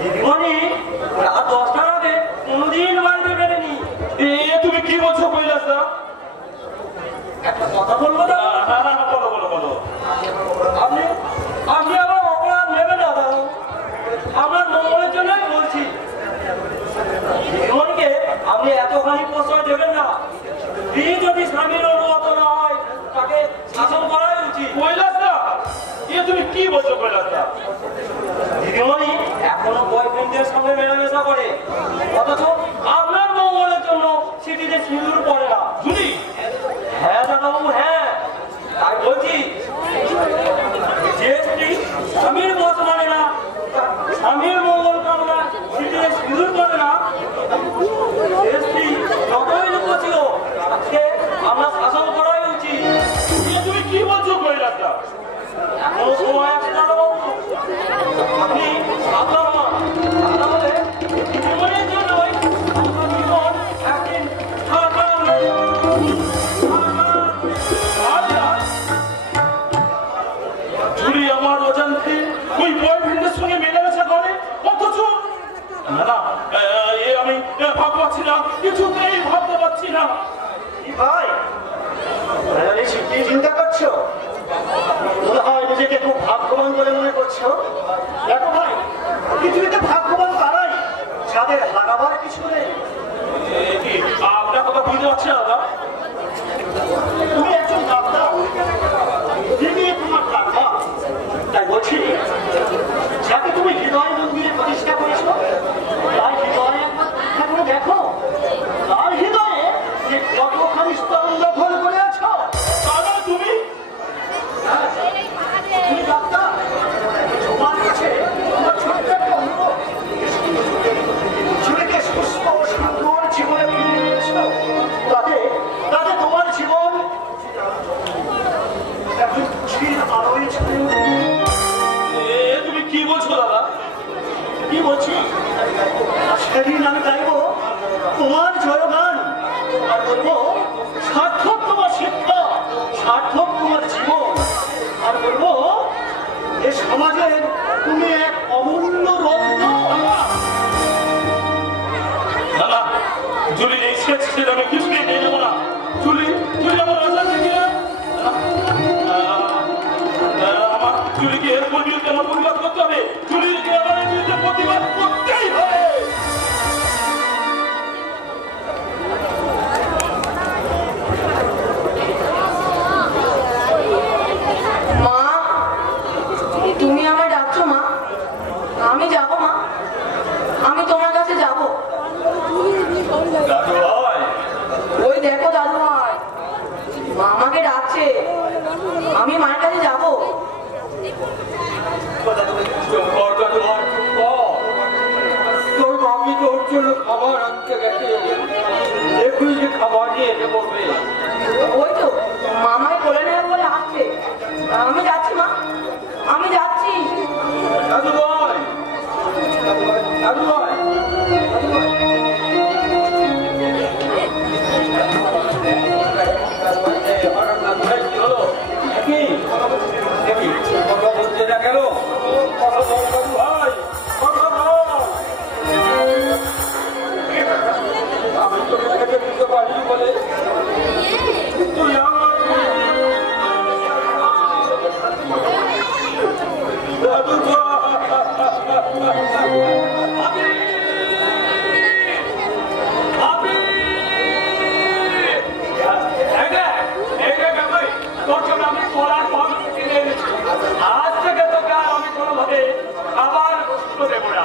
দিদিমণি রাত 10টার আগে কোনোদিন বাড়িতে বেরোনি। তুমি কি বলছো কৈলাসদা? একটা কথা বলবো তো? বলো বলো বলো। আপনি আপনি আবার অপরাধ নেবেন না দাদা, আমার মঙ্গলের জন্যই বলছি। দিদিমণিকে আপনি এতখানি প্রশ্রয় দেবেন না। বিয়ে যদি স্বামীর অনুগত না হয় তাকে শাসন করাই উচিত। কৈলাসদা তুমি কি বলছো কৈলাসদা? দিদিমণি এখনো বয়ফ্রেন্ডদের সঙ্গে মেলামেশা করে, অথচ আপনার মঙ্গলের জন্য সিটিতে সিঁদুর পড়ে না। শুনি হ্যাঁ দাদাবাবু, হ্যাঁ, তাই বলছি যে স্ত্রী স্বামীর বস মানে না, স্বামীর মঙ্গল কামনা সিটিতে সিঁদুর পড়ে না, সে স্ত্রী যতই লুকোছিল তাকে আমরা শাসন করাই উচিত। তুমি কি বলছো কৈলাসদা? এখনো সময় আছে দাদাবাবু, আপনি সাবধান হন, তাহলে জীবনের জন্যই আপনার জীবন একদিন ফাঁকা হয়ে চুরি আমার অজান্তে ওই বয়ফ্রেন্ডের সঙ্গে মেলামেশা করে, অথচ না না আমি ভাবতে পারছি না, কিছুতেই ভাবতে পারছি না। ভাই কি চিন্তা করছো? মনে হয় নিজেকে খুব ভাগ্যবান বলে মনে করছো। দেখো ভাই, পৃথিবীতে ভাগ্যবান তারাই যাদের হারাবার কিছু নেই। আপনার কথা বুঝতে পারছি না দাদা। তুমি একজন ডাক্তার, যিনি তোমার ডাক্তার, তাই বলছি যাকে তুমি হৃদয় মন্দিরে প্রতিষ্ঠা করেছো, তার হৃদয়ে একবার দেখো, তার হৃদয়ে যে কতখানি স্তর দখল করে আছো। দাদা তুমি তুমি ডাক্তার, তোমার কাছে তোমার ছোট্ট একটা অনুরোধ, ছেলেকে সুস্থ ও সুন্দর জীবনে ফিরিয়ে নিয়েছো, তাতে তাতে তোমার জীবন এখন খুশির আলোয় ছড়ে উঠবে। তুমি কি বলছো দাদা? কি বলছি? সেদিন আমি গাইবো তোমার জয়গান, আর বলবো সার্থক তোমার শিক্ষা, সার্থক তোমার জীবন, আর বলবো এ সমাজে তুমি এক অমূল্য রত্ন। দাদা জুলি এই শেষ আমি কিছুতেই নিয়ে যাবো না। জুলি আমার অজান্তে কি আমার চুরিকে এরপর বিরুদ্ধে আমার প্রতিবাদ করতে হবে। চুরিকে আমার বিরুদ্ধে প্রতিবাদ করতেই হবে। মা, তুমি আমায় ডাকছো মা? আমি যাবো মা, আমি তোমার কাছে যাবো। দাদু ভাই ওই দেখো দাদু ভাই, মা আমাকে ডাকছে, আমি মায়ের কাছে যাবো। তোর বাপি তোর জন্য খাবার আনতে গেছে, দেখবি যে খাবার নিয়ে এসে পড়বে। ওই তো মামাই বলে নেবে বলে আসছে, আমি যাচ্ছি মা, আমি যাচ্ছি। দাদু ভাই, দাদু ভাই, কি হলো? কি কথা বলছে না কেন? কথা বল দাদু ভাই, কথা বল। আমি তোকে খেতে দিতে পারি বলে তুই আমার দাদু আজ থেকে তোকে আর আমি কোনোভাবে আবার কষ্ট দেবো না।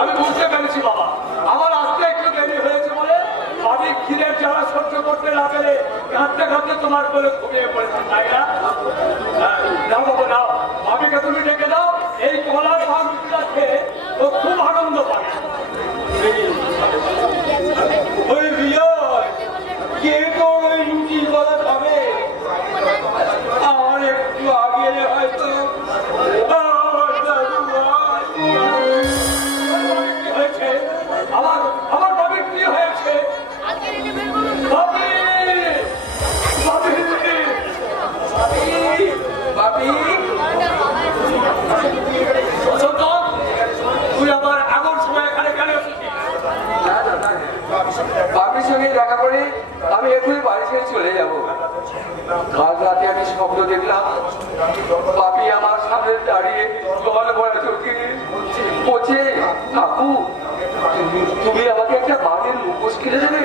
আমি বুঝতে পেরেছি বাবা, আমার আসতে একটু দেরি হয়েছে বলে আমি ক্ষীরের জ্বালা সহ্য করতে না পেরে কাঁদতে কাঁদতে তোমার কোলে ঘুমিয়ে পড়েছি, তাই না? নাও বাবু নাও, ভাবিকে তুমি ডেকে দাও, এই কলার ভাবটা খেয়ে ও খুব আনন্দ পাবে। ওই বিজয়, কে তোর ওই রুটি কলা খাবে? আর একটু আগে হয়তো আমার বাবির কি হয়েছে? বাবি, বাবি, বাবি, চলে যাব। কাল রাতে আমি স্বপ্ন দেখলাম বাপি আমার সামনে দাঁড়িয়ে জল ভরা চোখে বলছে, কাকু তুমি আমাকে একটা বাঘের মুখোশ কিনে দেবে?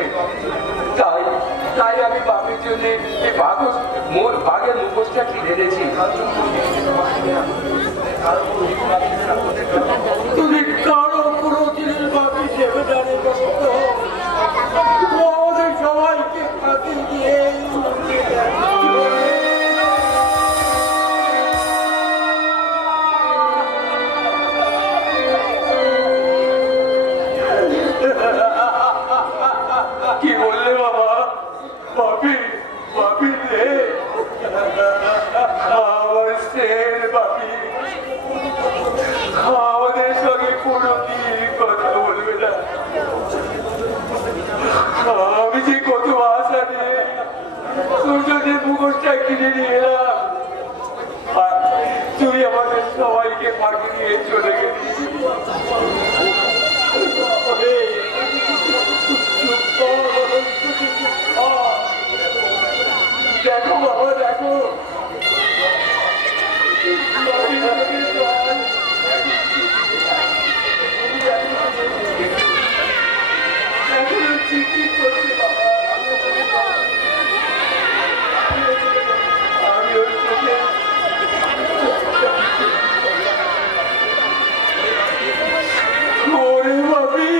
তাই আমি বাপির জন্য এই বাঘের মুখোশটা কিনে দিয়েছি। তুমি কারো পুরো দিনের বাকি চেপে দাঁড়িয়ে আমাদের সবাইকে ফাঁকি দিয়ে কি বললে বাবা? বাপি বাপি রে, আমার স্ত্রীর বাপি আমাদের সঙ্গে কোনোদিন কথা বলবে না। আমি যে কত আশা নিয়ে সূর্যদের মুখোশটা কিনে নিয়ে এলাম, আর তুই আমাদের সবাইকে ফাঁকি দিয়ে চলে গেলি। দেখো বাবা, দেখো চিঠি করছে বাবা। আমি ওর চোখে ওরে বাপি,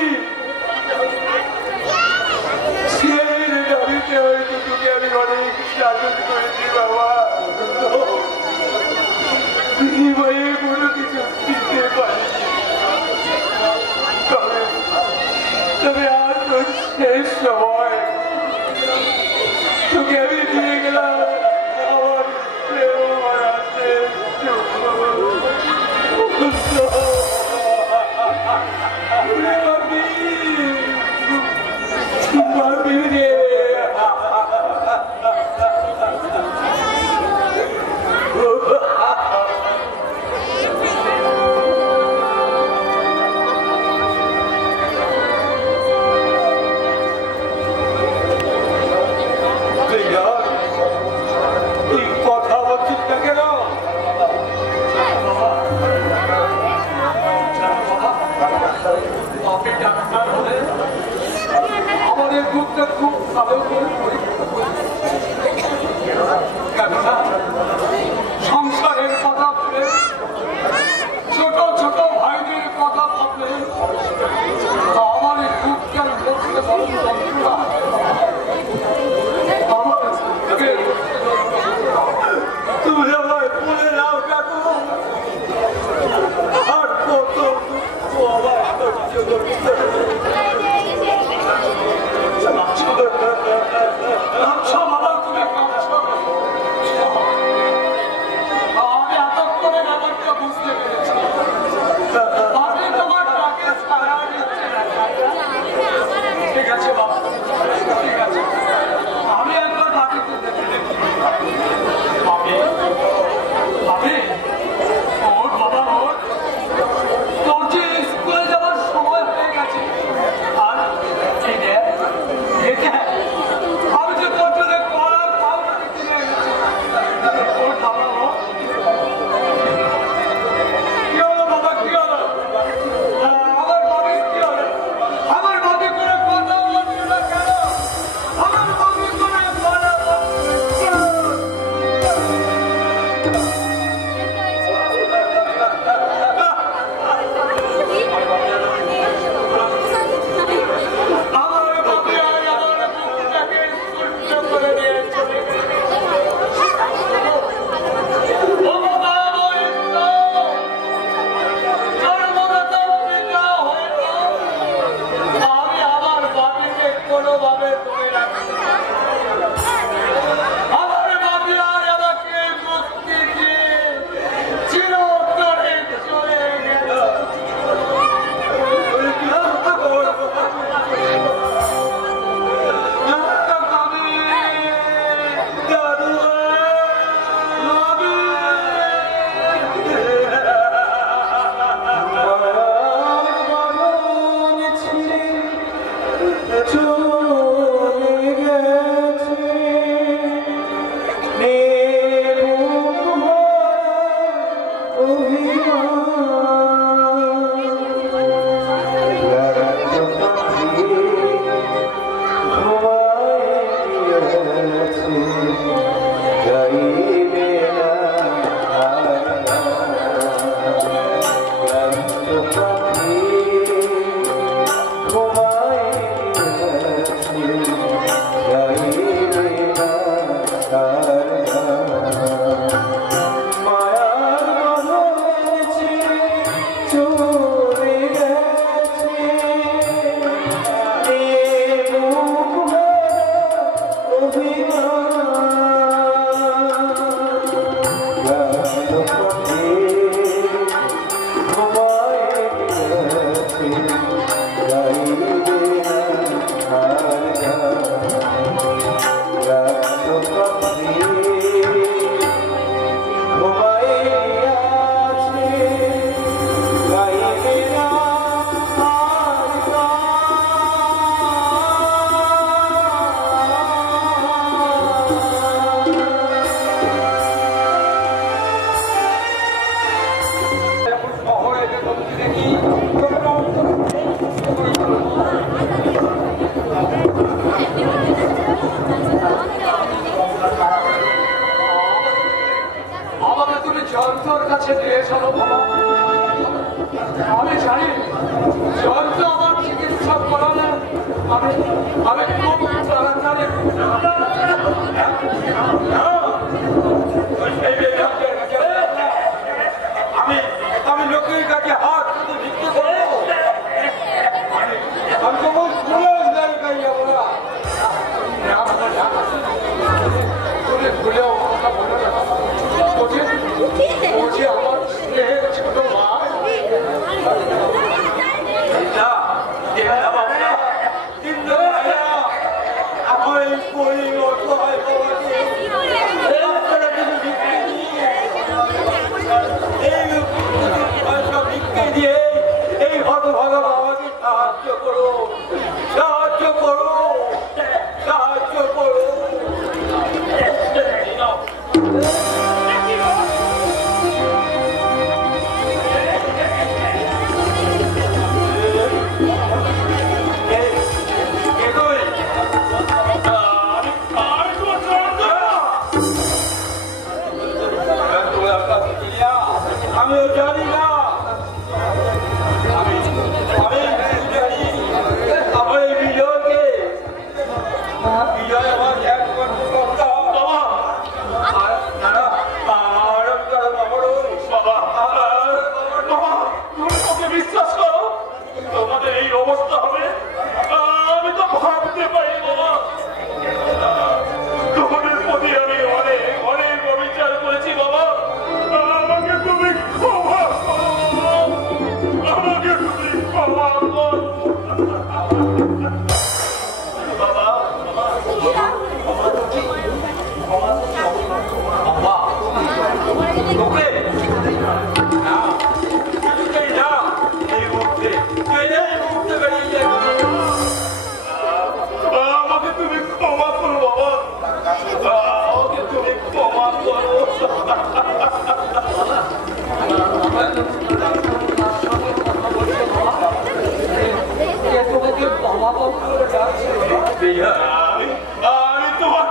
সেই দাবিতে হয়তো তোকে আমি অনেক শাসন করেছি বাবা। জীবনে কোনো কিছু শিখতে পারিনি, তবে আজ তো শেষ সময়। তোকে আমি দিয়ে গেলাম আমার প্রেম হারাতে। বাপি রে, তুই কথা বলছিস না কেন? আমাদের গ্রুপটা খুব ভালো করে সংসারের কথা বলে, ছোট ছোট ভাইদের কথা ভাবলে আমার এই গ্রুপটার মধ্যে বড় যন্ত্রণা। তুমি আমায় বলে নাও কাকু, আর কত দুঃখ আমায় সহ্য করতে হবে। আমাকে তুমি যন্ত্রর কাছে নিয়ে চলো বাবা। আমি জানি যন্ত্র আমার চিকিৎসা করালে আমি খুব তাড়াতাড়ি আমি লোকের কাছে হাত ভিক্ষে করবো। আমি তো খুলেও কথা বলে না। বলছি আমার স্নেহের ছোট মা দিয়ে এই হতভাগা বাবাকে সাহায্য করো, সাহায্য করো, সাহায্য করো। আমিও জানি না, আমি জানি আমার এই বিজয়কে, বিজয় আমার একমাত্র সন্তান। আর নানা আর বাবা, তুমি ওকে বিশ্বাস করো, তোমাদের এই অবস্থা হবে আমি তো ভাবতে পারি বাবা। তোমাদের প্রতি আমি অনেক অনেক অবিচার করেছি বাবা। আমাকে তুমি ক্ষমা করো, আমাকে তুমি ক্ষমা করো বাবা। তোকে না কিছুতেই না, এই মুহূর্তে বেরিয়ে যায়। আমাকে তুমি ক্ষমা করো বাবা, আমাকে তুমি ক্ষমা করো। আমি তোমার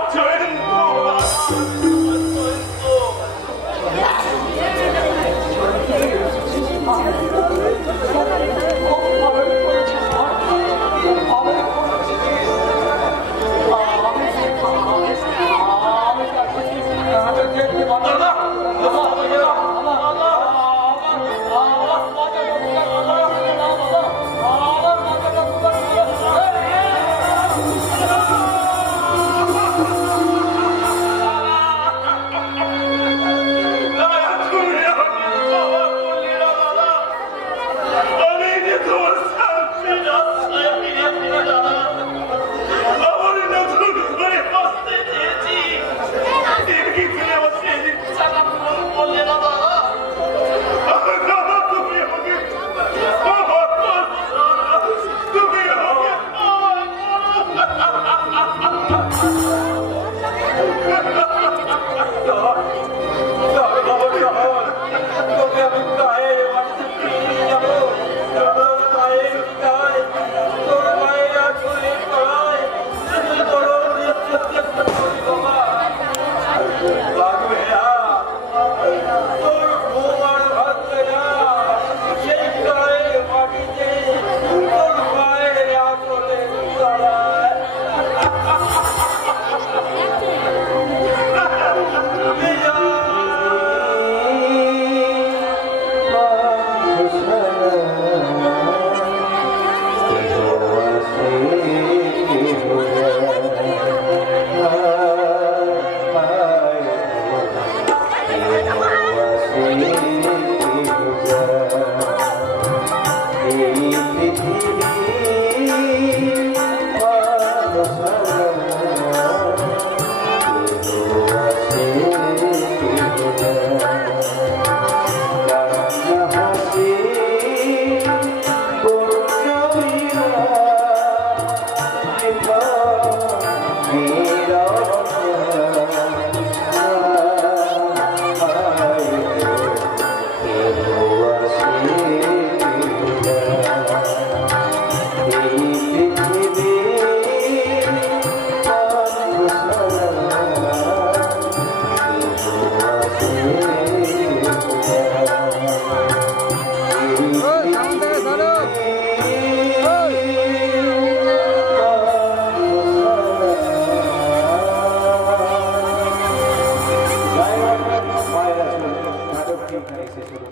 আজকে এখানে শেষ হলো।